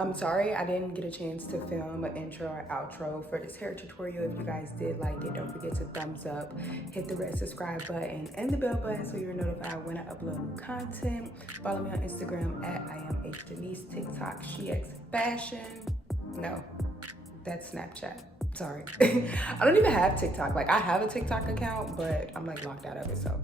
I'm sorry I didn't get a chance to film an intro or outro for this hair tutorial. If you guys did like it, don't forget to thumbs up, hit the red subscribe button and the bell button so you're notified when I upload new content. Follow me on Instagram at IamHDenise, TikTok SheXFashion. No, that's Snapchat. Sorry. I don't even have TikTok. Like, I have a TikTok account, but I'm like locked out of it, so.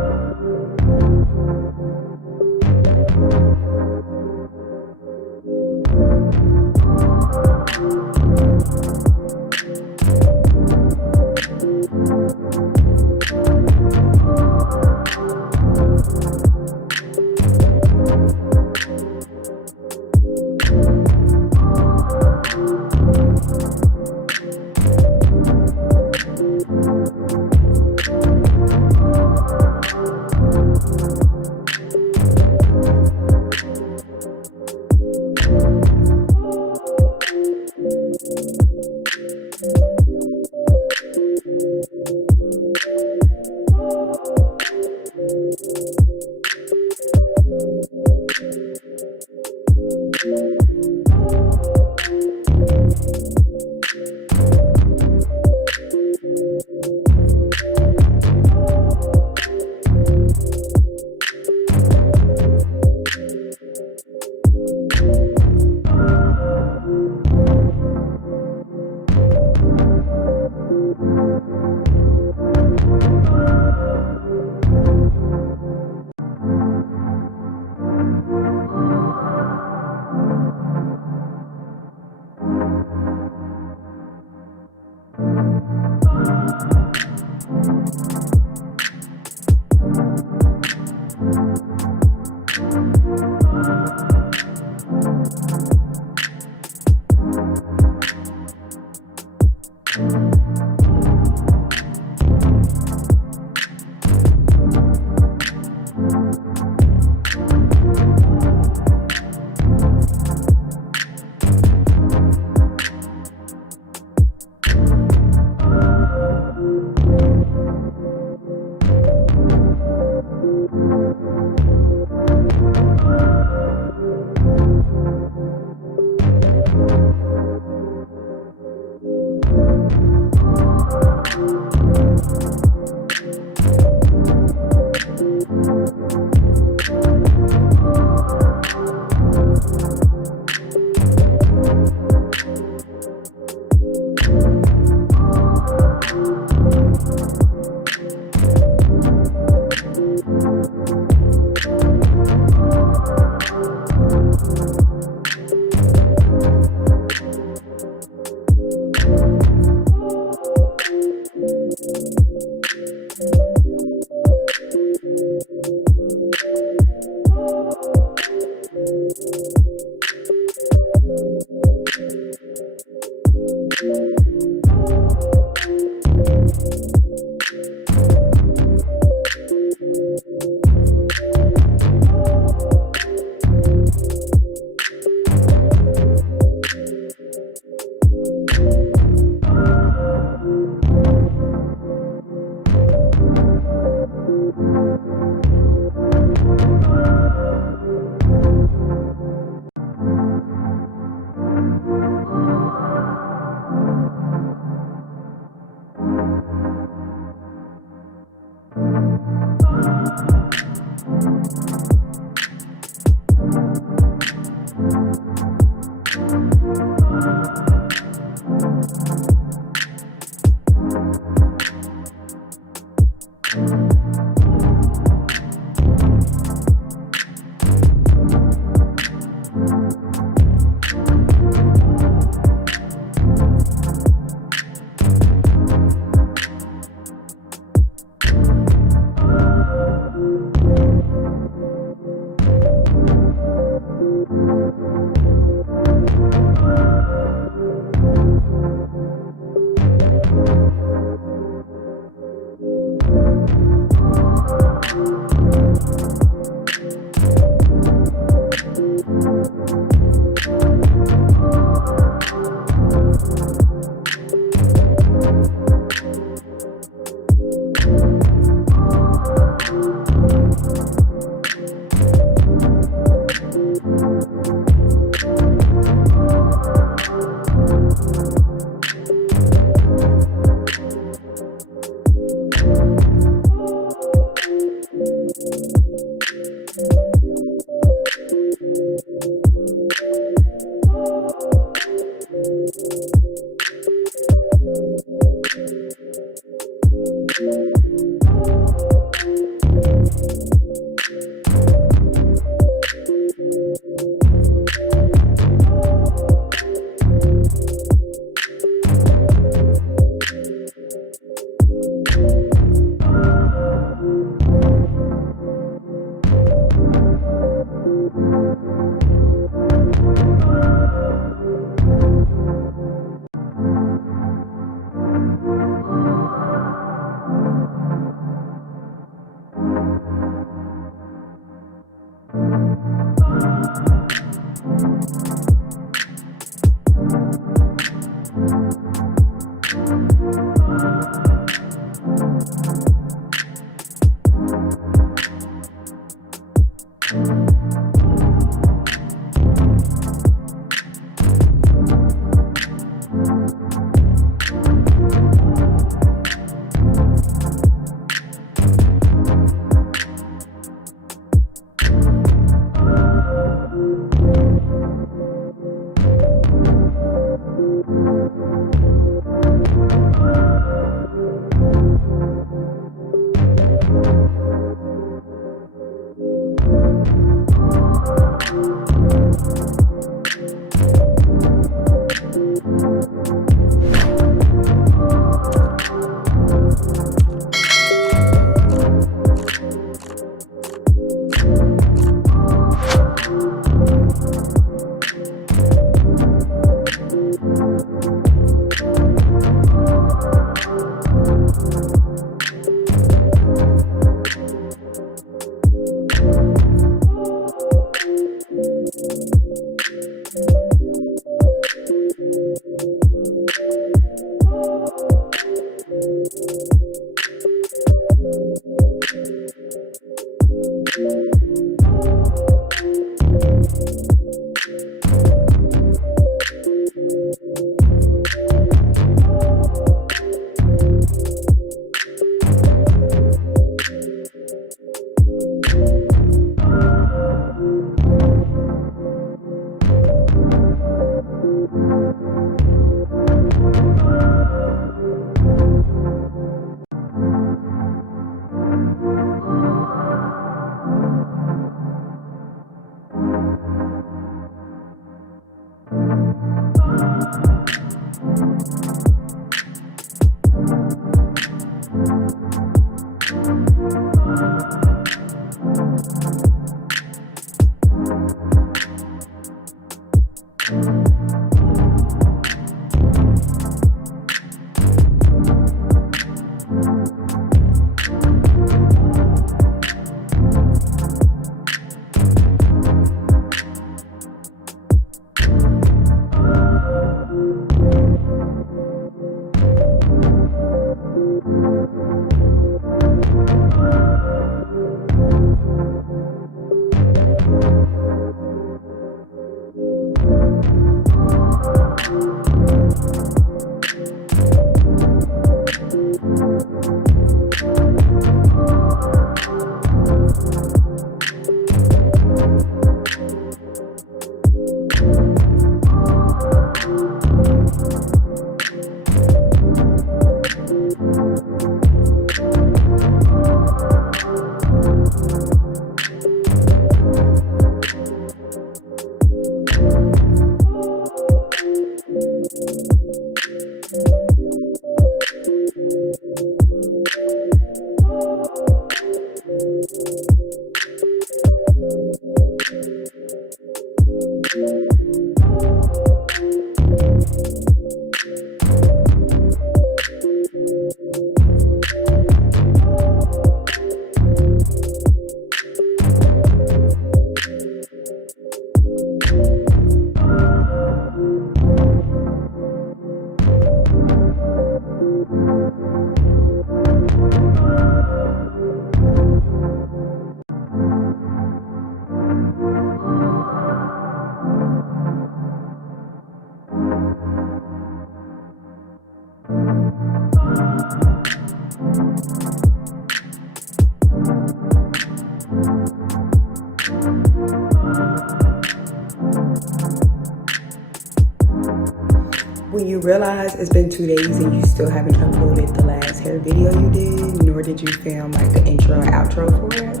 When you realize it's been 2 days and you still haven't uploaded the last hair video you did, nor did you film like the intro and outro for it,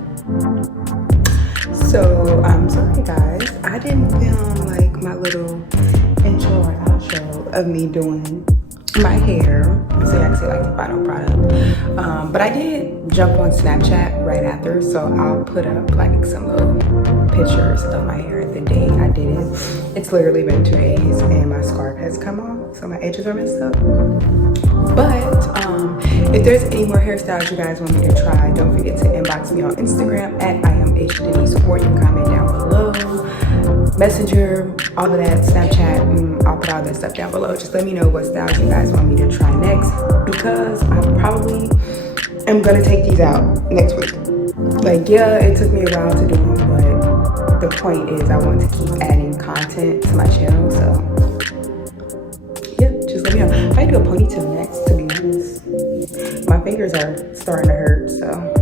So I'm sorry guys, I didn't film like my little intro or outro of me doing my hair, so you actually like the final product. But I did jump on Snapchat right after, so I'll put up like some little pictures of my hair the day I did it. It's literally been 2 days and my scarf has come off, so my edges are messed up. But if there's any more hairstyles you guys want me to try, don't forget to inbox me on Instagram at IamHDenise, or you can comment down below. Messenger, all of that, Snapchat, I'll put all that stuff down below. Just let me know what styles you guys want me to try next, because I probably am gonna take these out next week. Like, yeah, it took me a while to do them, but the point is I want to keep adding content to my channel, so yeah, just let me know. I might do a ponytail next, to be honest. My fingers are starting to hurt, so